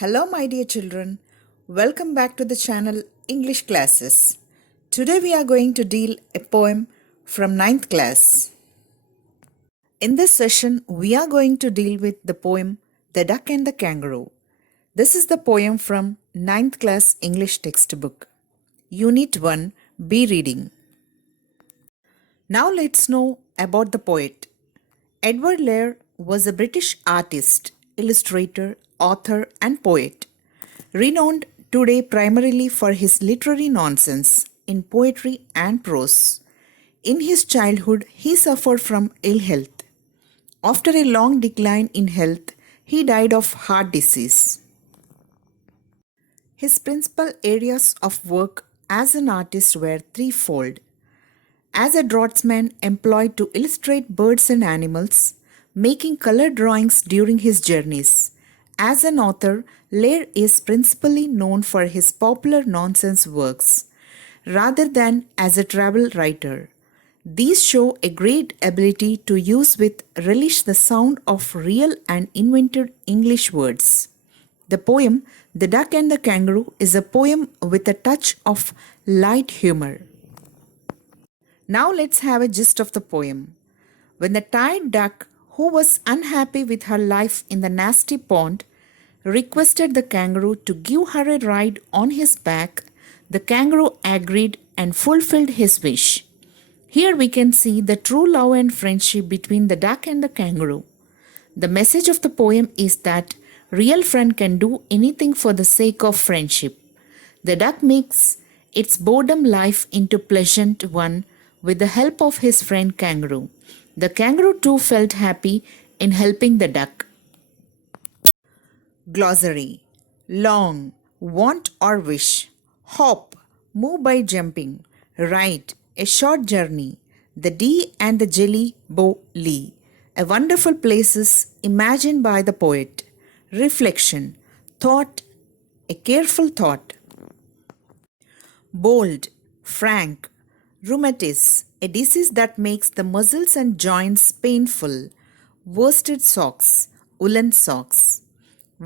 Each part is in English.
Hello, my dear children. Welcome back to the channel English Classes. Today we are going to deal a poem from ninth class. In this session, we are going to deal with the poem The Duck and the Kangaroo. This is the poem from ninth class English textbook. Unit-1, B Reading. Now let's know about the poet. Edward Lear was a British artist, illustrator, author and poet, renowned today primarily for his literary nonsense in poetry and prose. In his childhood, he suffered from ill health. After a long decline in health, he died of heart disease. His principal areas of work as an artist were threefold. As a draughtsman employed to illustrate birds and animals, making color drawings during his journeys. As an author, Lear is principally known for his popular nonsense works, rather than as a travel writer. These show a great ability to use with relish the sound of real and invented English words. The poem, The Duck and the Kangaroo, is a poem with a touch of light humor. Now let's have a gist of the poem. When the tired duck, who was unhappy with her life in the nasty pond, requested the kangaroo to give her a ride on his back, the kangaroo agreed and fulfilled his wish. Here we can see the true love and friendship between the duck and the kangaroo. The message of the poem is that real friend can do anything for the sake of friendship. The duck makes its boredom life into pleasant one with the help of his friend kangaroo. The kangaroo too felt happy in helping the duck. Glossary. Long, want or wish. Hop, move by jumping. Ride, a short journey. The Dee and the Jelly Bow Lee. A wonderful places imagined by the poet. Reflection, thought, a careful thought. Bold, frank. Rheumatis, a disease that makes the muscles and joints painful. Worsted socks, woolen socks.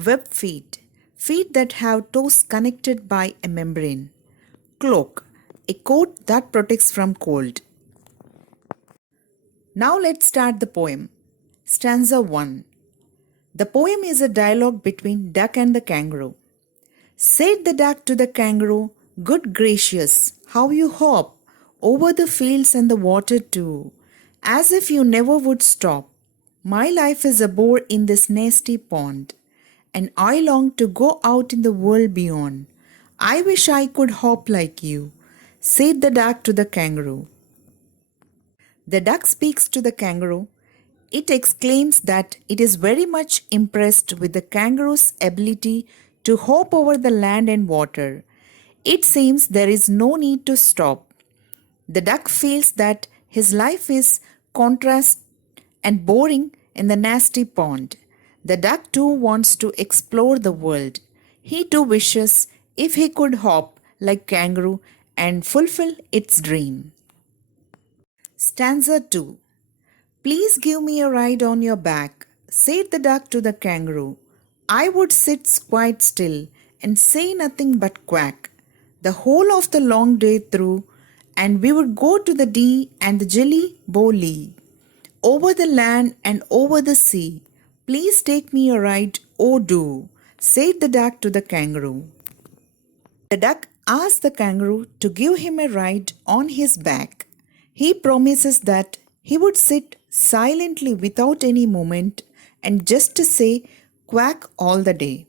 Web feet, feet that have toes connected by a membrane. Cloak, a coat that protects from cold. Now let's start the poem. Stanza 1. The poem is a dialogue between duck and the kangaroo. Said the duck to the kangaroo, "Good gracious, how you hop over the fields and the water too, as if you never would stop. My life is a bore in this nasty pond, and I long to go out in the world beyond. I wish I could hop like you," said the duck to the kangaroo. The duck speaks to the kangaroo. It exclaims that it is very much impressed with the kangaroo's ability to hop over the land and water. It seems there is no need to stop. The duck feels that his life is contrast and boring in the nasty pond. The duck too wants to explore the world. He too wishes if he could hop like kangaroo and fulfill its dream. Stanza 2. Please give me a ride on your back, said the duck to the kangaroo. I would sit quite still and say nothing but quack the whole of the long day through, and we would go to the Dee and the Jelly Bow Lee, over the land and over the sea. Please take me a ride, oh do, said the duck to the kangaroo. The duck asked the kangaroo to give him a ride on his back. He promises that he would sit silently without any movement and just to say quack all the day.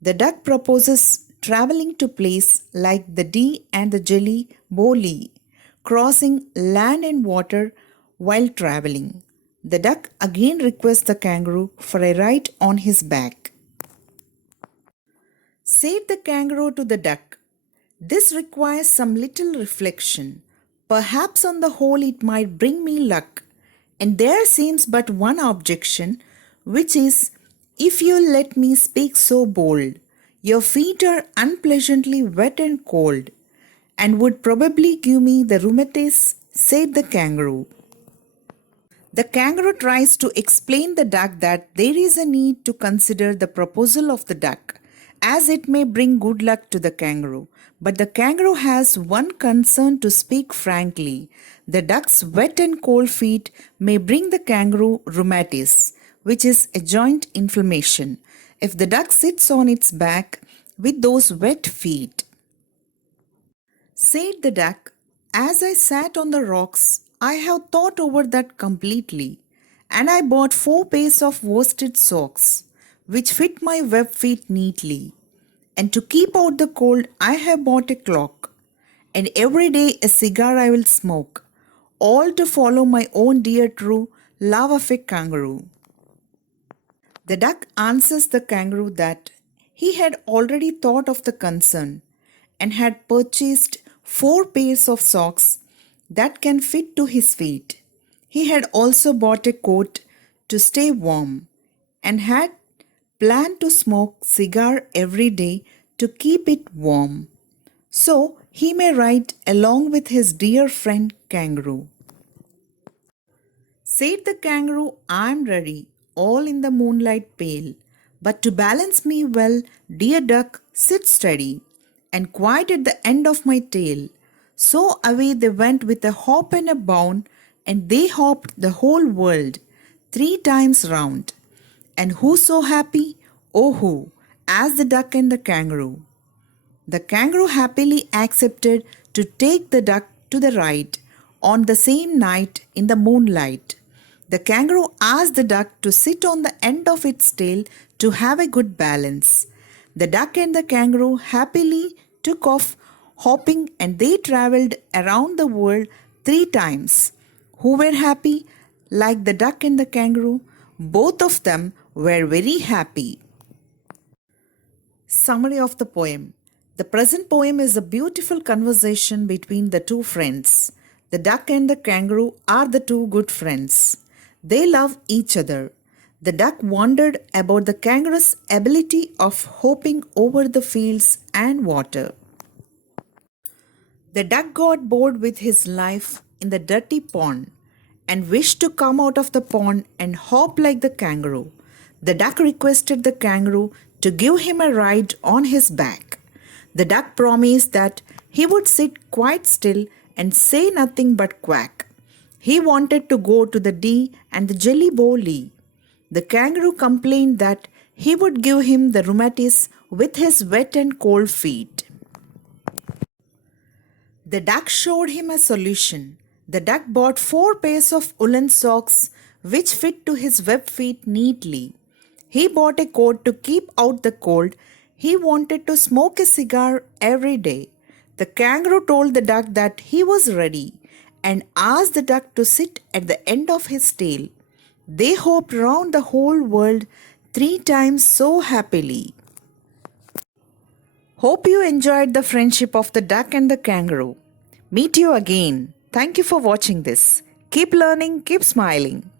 The duck proposes traveling to place like the Dee and the Jelly Bow Lee, crossing land and water while traveling. The duck again requests the kangaroo for a ride on his back. Said the kangaroo to the duck, "This requires some little reflection. Perhaps on the whole it might bring me luck. And there seems but one objection, which is, if you'll let me speak so bold, your feet are unpleasantly wet and cold, and would probably give me the rheumatiz," said the kangaroo. The kangaroo tries to explain the duck that there is a need to consider the proposal of the duck as it may bring good luck to the kangaroo. But the kangaroo has one concern to speak frankly. The duck's wet and cold feet may bring the kangaroo rheumatis, which is a joint inflammation, if the duck sits on its back with those wet feet. Said the duck, as I sat on the rocks, I have thought over that completely, and I bought 4 pairs of worsted socks, which fit my web feet neatly. And to keep out the cold, I have bought a clock, and every day a cigar I will smoke, all to follow my own dear true love of a kangaroo. The duck answers the kangaroo that he had already thought of the concern and had purchased 4 pairs of socks that can fit to his feet. He had also bought a coat to stay warm and had planned to smoke cigar every day to keep it warm, so he may ride along with his dear friend kangaroo. Said the kangaroo, I am ready, all in the moonlight pale, but to balance me well, dear duck, sit steady, and quite at the end of my tail. So away they went with a hop and a bound, and they hopped the whole world 3 times round. And who so happy? Oh who, as the duck and the kangaroo. The kangaroo happily accepted to take the duck to the ride on the same night in the moonlight. The kangaroo asked the duck to sit on the end of its tail to have a good balance. The duck and the kangaroo happily took off hopping, and they travelled around the world 3 times. Who were happy? Like the duck and the kangaroo, both of them were very happy. Summary of the poem. The present poem is a beautiful conversation between the two friends. The duck and the kangaroo are the two good friends. They love each other. The duck wondered about the kangaroo's ability of hopping over the fields and water. The duck got bored with his life in the dirty pond and wished to come out of the pond and hop like the kangaroo. The duck requested the kangaroo to give him a ride on his back. The duck promised that he would sit quite still and say nothing but quack. He wanted to go to the Dee and the Jelly Bowly. The kangaroo complained that he would give him the rheumatis with his wet and cold feet. The duck showed him a solution. The duck bought 4 pairs of woolen socks which fit to his web feet neatly. He bought a coat to keep out the cold. He wanted to smoke a cigar every day. The kangaroo told the duck that he was ready and asked the duck to sit at the end of his tail. They hopped round the whole world 3 times so happily. Hope you enjoyed the friendship of the duck and the kangaroo. Meet you again. Thank you for watching this. Keep learning, keep smiling.